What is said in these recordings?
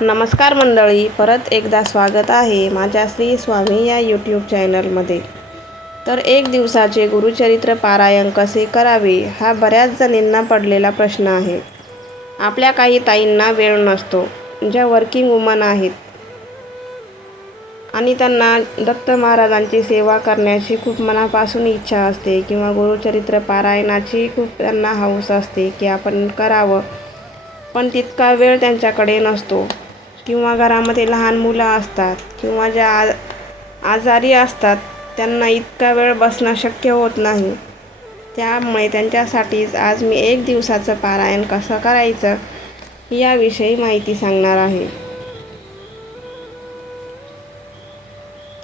नमस्कार मंडळी परत एकदा स्वागत आहे माझ्या श्री स्वामी या यूट्यूब चॅनलमध्ये तर एक दिवसाचे गुरुचरित्र पारायण कसे करावे हा बऱ्याच जणींना पडलेला प्रश्न आहे. आपल्या काही ताईंना वेळ नसतो ज्या वर्किंग वुमन आहेत. आणि त्यांना दत्त महाराजांची सेवा करण्याची खूप मनापासून इच्छा असते किंवा गुरुचरित्र पारायणाची खूप त्यांना हौस असते की आपण करावं. पण तितका वेळ त्यांच्याकडे नसतो. किंवा घरामध्ये लहान मुलं असतात किंवा ज्या आ आजारी असतात त्यांना इतका वेळ बसणं शक्य होत नाही. त्यामुळे त्यांच्यासाठीच आज मी एक दिवसाचं पारायण कसं करायचं याविषयी माहिती सांगणार आहे.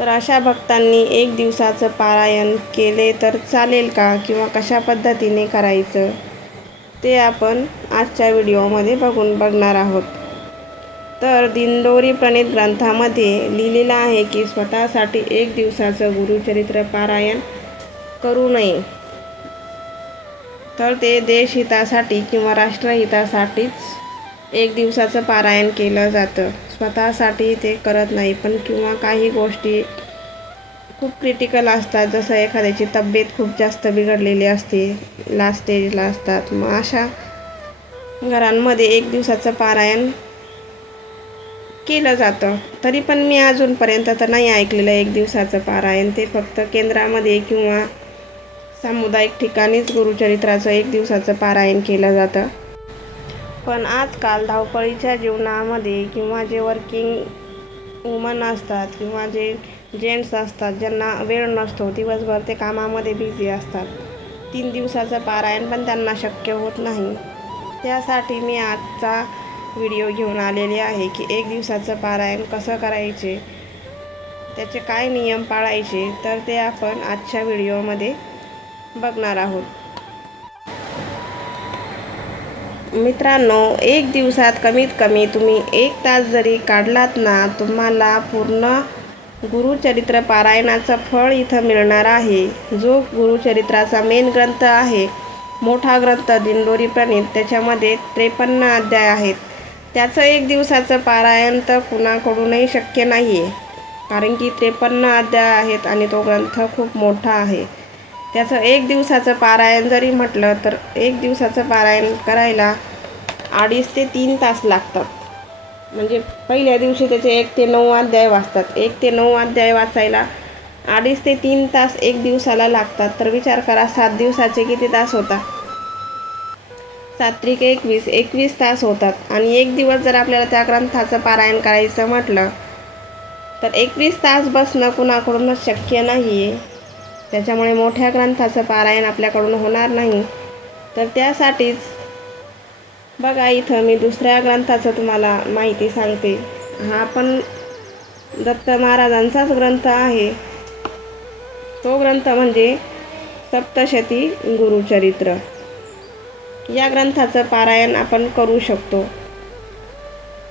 तर अशा भक्तांनी एक दिवसाचं पारायण केले तर चालेल का किंवा कशा पद्धतीने करायचं ते आपण आजच्या व्हिडिओमध्ये बघून बघणार आहोत. तर दिनदोरी प्रणित ग्रंथामध्ये लिहिलेलं आहे की स्वतःसाठी एक दिवसाचं गुरुचरित्र पारायण करू नये. तर ते देशहितासाठी किंवा राष्ट्रहितासाठीच एक दिवसाचं पारायण केलं जातं. स्वतःसाठी ते करत नाही पण किंवा काही गोष्टी खूप क्रिटिकल असतात. जसं एखाद्याची तब्येत खूप जास्त बिघडलेली असते लास्ट स्टेजला असतात. मग अशा घरांमध्ये एक दिवसाचं पारायण केलं जातं. तरी पण मी अजूनपर्यंत तर नाही ऐकलेलं एक दिवसाचं पारायण ते फक्त केंद्रामध्ये किंवा सामुदायिक ठिकाणीच गुरुचरित्राचं एक दिवसाचं पारायण केलं जातं. पण आजकाल धावपळीच्या जीवनामध्ये किंवा जे वर्किंग वुमन असतात किंवा जे जेंट्स असतात ज्यांना वेळ नसतो दिवसभर ते कामामध्ये बिझी असतात. तीन दिवसाचं पारायण पण त्यांना शक्य होत नाही. त्यासाठी मी आजचा व्हिडिओ घेऊन आलेले आहे की एक दिवसाचं पारायण कसं करायचे? त्याचे काय नियम पाळायचे? तर ते आपण आजच्या व्हिडिओमध्ये बघणार आहोत. मित्रांनो एक दिवसात कमीत कमी तुम्ही एक तास जरी काढलात ना तुम्हाला पूर्ण गुरुचरित्र पारायणाचं फळ इथं मिळणार आहे. जो गुरुचरित्राचा मेन ग्रंथ आहे मोठा ग्रंथ दिंडोरी प्रणित त्याच्यामध्ये त्रेपन्न अध्याय आहेत. त्याचं एक दिवसाचं पारायण तर कुणाकडूनही शक्य नाही आहे कारण की त्रेपन्न अध्याय आहेत आणि तो ग्रंथ खूप मोठा आहे. त्याचं एक दिवसाचं पारायण जरी म्हटलं तर एक दिवसाचं पारायण करायला अडीच ते तीन तास लागतात. म्हणजे पहिल्या दिवशी त्याचे एक ते नऊ अध्याय वाचतात. एक ते नऊ अध्याय वाचायला अडीच ते तीन तास एक दिवसाला लागतात. तर विचार करा सात दिवसाचे किती तास होतात? सात्विक एकवीस एकवीस तास होतात. आणि एक दिवस जर आपल्याला त्या ग्रंथाचं पारायण करायचं म्हटलं तर एकवीस तास बसणं कुणाकडूनच शक्य नाही आहे त्याच्यामुळे मोठ्या ग्रंथाचं पारायण आपल्याकडून होणार नाही. तर त्यासाठीच बघा इथं मी दुसऱ्या ग्रंथाचं तुम्हाला माहिती सांगते. हा पण दत्त महाराजांचाच ग्रंथ आहे. तो ग्रंथ म्हणजे सप्तशती गुरुचरित्र. या ग्रंथाचं पारायण आपण करू शकतो.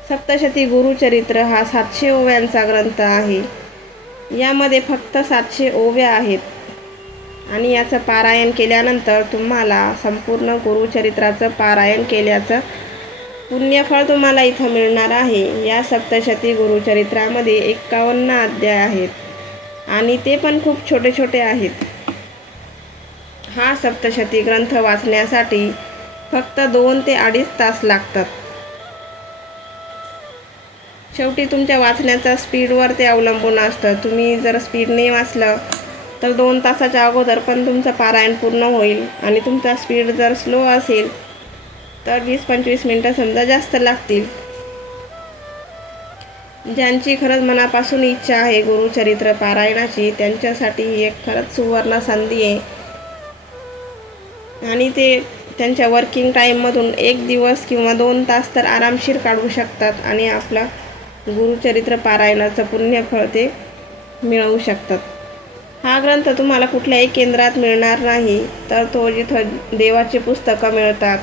सप्तशती गुरुचरित्र हा सातशे ओव्यांचा ग्रंथ आहे. यामध्ये फक्त सातशे ओव्या आहेत. आणि याचं पारायण केल्यानंतर तुम्हाला संपूर्ण गुरुचरित्राचं पारायण केल्याचं पुण्यफळ तुम्हाला इथं मिळणार आहे. या सप्तशती गुरुचरित्रामध्ये एक्कावन्न अध्याय आहेत. आणि ते पण खूप छोटे छोटे आहेत. हा सप्तशती ग्रंथ वाचण्यासाठी फक्त दोन ते अडीच तास लागतात. शेवटी तुमच्या वाचण्याचा स्पीडवर ते अवलंबून असतं. तुम्ही जर स्पीडने वाचलं तर दोन तासाच्या अगोदर पण तुमचं पारायण पूर्ण होईल. आणि तुमचा स्पीड जर स्लो असेल तर वीस पंचवीस मिनटं समजा जास्त लागतील. ज्यांची खरंच मनापासून इच्छा आहे गुरुचरित्र पारायणाची त्यांच्यासाठी ही एक खरंच सुवर्ण संधी आहे. आणि ते त्यांच्या वर्किंग टाईममधून एक दिवस किंवा दोन तास तर आरामशीर काढू शकतात आणि आपलं गुरुचरित्र पारायणाचं पुण्यफळ ते मिळवू शकतात. हा ग्रंथ तुम्हाला कुठल्याही केंद्रात मिळणार नाही तर तो जिथं देवाची पुस्तकं मिळतात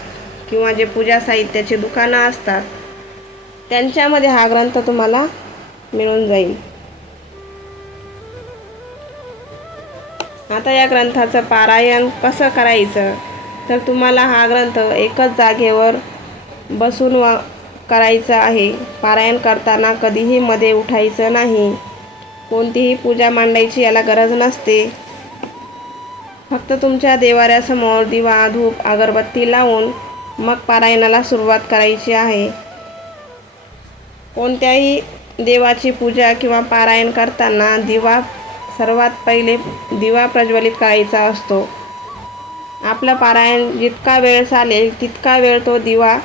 किंवा जे पूजा साहित्याची दुकानं असतात त्यांच्यामध्ये हा ग्रंथ तुम्हाला मिळून जाईल. आता या ग्रंथाचं पारायण कसं करायचं? तर तुम्हाला हा ग्रंथ एकच जागेवर बसून वा करायचं आहे. पारायण करताना कधीही मध्ये उठायचं नाही. कोणतीही पूजा मांडायची याला गरज नसते. फक्त तुमच्या देवाऱ्यासमोर दिवा धूप अगरबत्ती लावून मग पारायणाला सुरुवात करायची आहे. कोणत्याही देवाची पूजा किंवा पारायण करताना दिवा सर्वात पहिले दिवा प्रज्वलित करायचा असतो. आपलं पारायण जितका वेळ चालेल तितका वेळ तो दिवा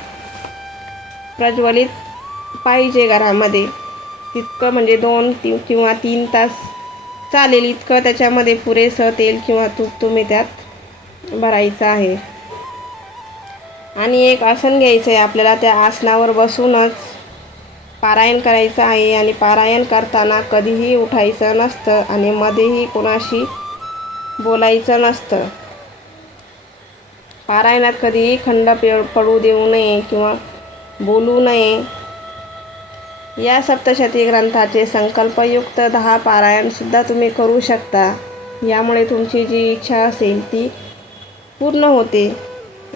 प्रज्वलित पाहिजे घरामध्ये. तितकं म्हणजे दोन ती किंवा तीन तास चालेल इतकं त्याच्यामध्ये पुरेसं तेल किंवा तूप तुम्ही त्यात भरायचं आहे. आणि एक आसन घ्यायचं आहे आपल्याला त्या आसनावर बसूनच पारायण करायचं आहे आणि पारायण करताना कधीही उठायचं नसतं आणि मध्येही कोणाशी बोलायचं नसतं. पारायणात कधीही खंड पे पडू देऊ नये किंवा बोलू नये. या सप्तशती ग्रंथाचे संकल्पयुक्त दहा पारायणसुद्धा तुम्ही करू शकता. यामुळे तुमची जी इच्छा असेल ती पूर्ण होते.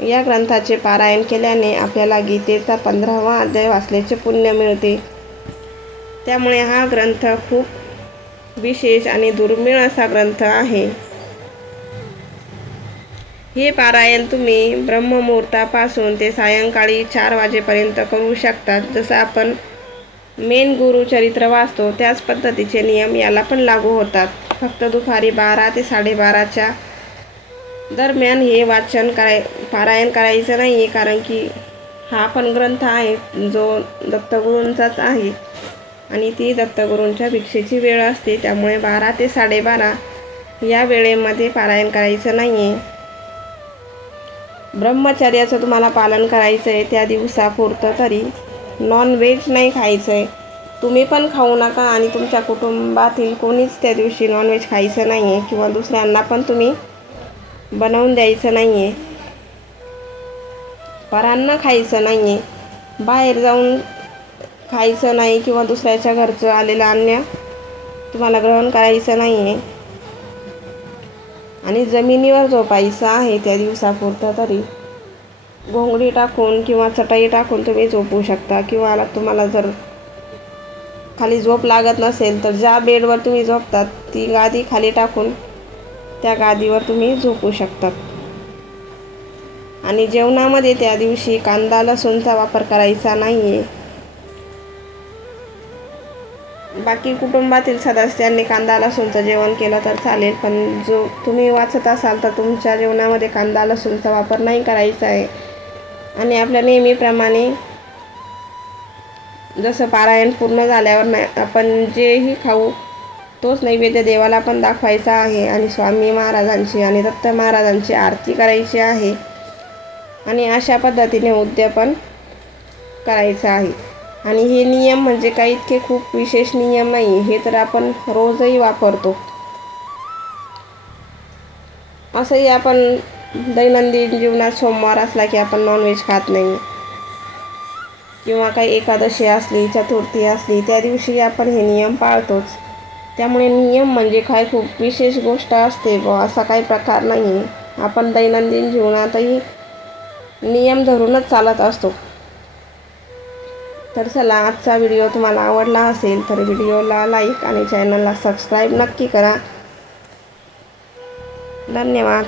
या ग्रंथाचे पारायण केल्याने आपल्याला गीतेचा पंधरावा अध्याय वाचल्याचे पुण्य मिळते. त्यामुळे हा ग्रंथ खूप विशेष आणि दुर्मिळ असा ग्रंथ आहे. हे पारायण तुम्ही ब्रह्ममुहूर्तापासून ते सायंकाळी चार वाजेपर्यंत करू शकतात. जसं आपण मेन गुरुचरित्र वाचतो त्याच पद्धतीचे नियम याला पण लागू होतात. फक्त दुपारी बारा ते साडेबाराच्या दरम्यान हे वाचन कराय पारायण करायचं नाही आहे कारण की हा पण ग्रंथ आहे जो दत्तगुरूंचाच आहे. आणि ती दत्तगुरूंच्या भिक्षेची वेळ असते त्यामुळे बारा ते साडेबारा या वेळेमध्ये पारायण करायचं नाही आहे ब्रह्मचर्याचं तुम्हाला पालन करायचं आहे त्या दिवसापुरतं तरी. नॉन व्हेज नाही खायचं आहे तुम्ही पण खाऊ नका आणि तुमच्या कुटुंबातील कोणीच त्या दिवशी नॉनव्हेज खायचं नाही आहे किंवा दुसऱ्यांना पण तुम्ही बनवून द्यायचं नाही आहे परांना खायचं नाही आहे बाहेर जाऊन खायचं नाही किंवा दुसऱ्याच्या घरचं आलेलं अन्न तुम्हाला ग्रहण करायचं नाही आहे आणि जमिनीवर झोपायचं आहे त्या दिवसापुरता तरी घोंगडी टाकून किंवा चटाई टाकून तुम्ही झोपू शकता. किंवा तुम्हाला जर खाली झोप लागत नसेल तर ज्या बेडवर तुम्ही झोपतात ती गादी खाली टाकून त्या गादीवर तुम्ही झोपू शकतात. आणि जेवणामध्ये त्या दिवशी कांदा लसूणचा वापर करायचा नाही आहे बाकी कुटुंबातील सदस्यांनी कांदा लसूणचं जेवण केलं तर चालेल पण जो तुम्ही वाचत असाल तर तुमच्या जेवणामध्ये कांदा लसूणचा वापर नाही करायचा आहे. आणि आपल्या नेहमीप्रमाणे जसं पारायण पूर्ण झाल्यावर नाही आपण जेही खाऊ तोच नैवेद्य देवाला पण दाखवायचा आहे. आणि स्वामी महाराजांची आणि दत्त महाराजांची आरती करायची आहे. आणि अशा पद्धतीने उद्यापन करायचं आहे. आणि हे नियम म्हणजे काही इतके खूप विशेष नियम नाही हे तर आपण रोजही वापरतो. असंही आपण दैनंदिन जीवनात सोमवार असला की आपण नॉनव्हेज खात नाही. किंवा काही एकादशी असली चतुर्थी असली त्या दिवशी आपण हे नियम पाळतोच. त्यामुळे नियम म्हणजे काय खूप विशेष गोष्ट असते व असा काही प्रकार नाही. आपण दैनंदिन जीवनातही नियम धरूनच चालत असतो. तर चला आजचा व्हिडिओ तुम्हाला आवडला असेल तर व्हिडिओला लाईक आणि चॅनलला सबस्क्राईब नक्की करा. धन्यवाद.